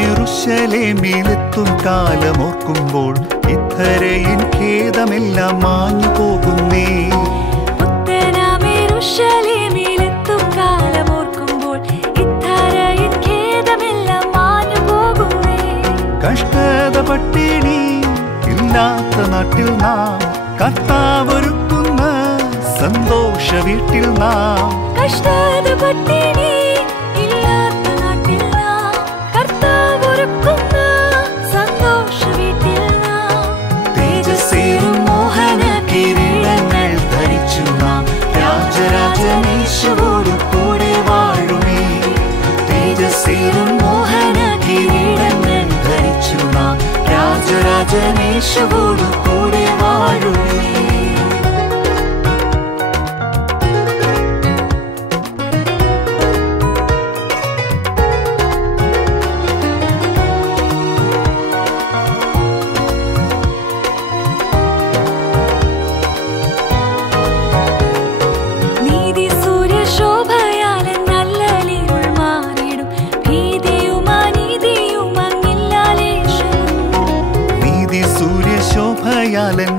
യെരൂശലേമിലെത്തും കാലമോർക്കുമ്പോൾ ഇത്തരയിൻ ഖേദമെല്ലാം മാഞ്ഞു പോകുന്നേ. യെരൂശലേമിലെത്തും കാലമോർക്കുമ്പോൾ ഇത്തരയിൻ ഖേദമെല്ലാം മാഞ്ഞു പോകുന്നേ. കഷ്ടത പട്ടിണി ഇല്ലാത്ത നാട്ടിൽ നാം കർത്താവൊരുക്കുന്ന സന്തോഷ വീട്ടിൽ നാം. കഷ്ടത പട്ടിണി രാജരാജനേശുവോടു കൂടെ വാഴുമേ. തേജസ്സേറും മോഹന കിരീടങ്ങൾ ധരിച്ചു നാം രാജരാജനേശുവോടു കൂടെ വാഴുമേ.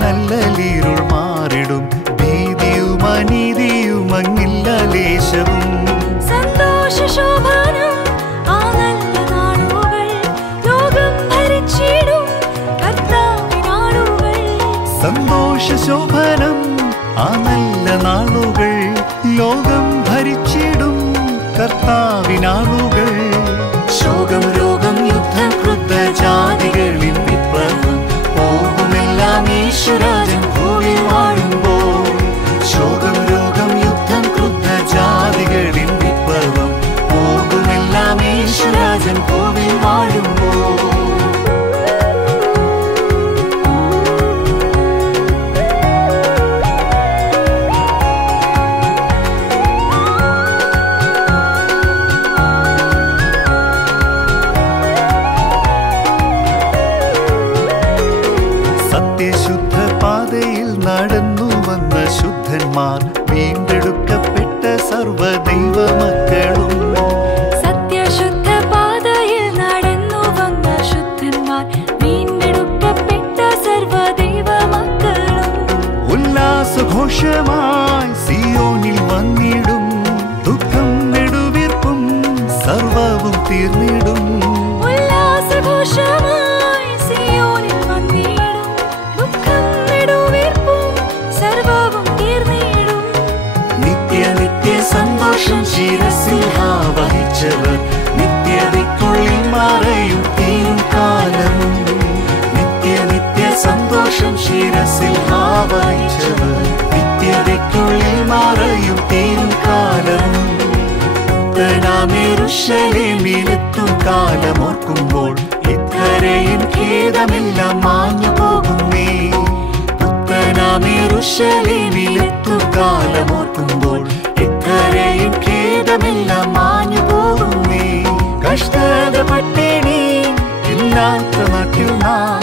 നല്ലലീരുൾ മാറിടും ഭീതിയും അനീതിയും അങ്ങില്ല ലേശവും. സന്തോഷ ശോഭനം ആ നല്ല നാളുകൾ ലോകം ഭരിച്ചിടും കർത്താവിനാളുകൾ. സന്തോഷ ശോഭനം ആ നല്ല നാളുകൾ ലോകം ഭരിച്ചിടും കർത്താവിനാളുകൾ. ശോകം രോഗം യുദ്ധം ക്രുദ്ധ ജാതികളിൽ വിപ്ലവം പോകുമെല്ലാം യേശുരാജൻ ഭൂമിയിൽ വാഴുമ്പോൾ. ശോകം രോഗം യുദ്ധം ക്രുദ്ധ ജാതികളിൽ വിപ്ലവം പോകുമെല്ലാം യേശുരാജൻ ഭൂമിയിൽ വാഴുമ്പോൾ. സത്യശുദ്ധ പാതയിൽ നടന്നു വന്ന ശുദ്ധന്മാർ വീണ്ടെടുക്കപ്പെട്ട സർവ്വദൈവ മക്കളും. സത്യശുദ്ധ പാതയിൽ നടന്നു വന്ന ശുദ്ധന്മാർ വീണ്ടെടുക്കപ്പെട്ട സർവ്വദൈവ മക്കളും. ഉല്ലാസഘോഷമായി സിയോനിൽ വന്നിടും ദുഃഖം നെടുവീർപ്പും സർവ്വവും തീർന്നിടും. ഉല്ലാസഘോഷമായി സിയോനിൽ വന്നിടും ദുഃഖം നെടുവീർപ്പും സർവ്വവും തീർന്നിടും. നിത്യ നിത്യ സന്തോഷം ശിരസിൽ വഹിച്ചവർ നിത്യതയ്ക്കുള്ളിൽ മറയും തീരും കാലവും. നിത്യ നിത്യ സന്തോഷം ശിരസിൽ വഹിച്ചവർ നിത്യതയ്ക്കുള്ളിൽ മറയും തീരും കാലവും. യെരൂശലേമിലെത്തും കാലമോർക്കുമ്പോൾ ഇത്തരയിൻ ഖേദമെല്ലാം മാഞ്ഞു പോകുന്നേ. യെരൂശലേമിലെത്തും കാലമോർക്കുമ്പോൾ ഇത്തരയിൻ ഖേദമെല്ലാം മാഞ്ഞു പോകുന്നേ. കഷ്ടത പട്ടിണി ഇല്ലാത്ത നാട്ടിൽ നാം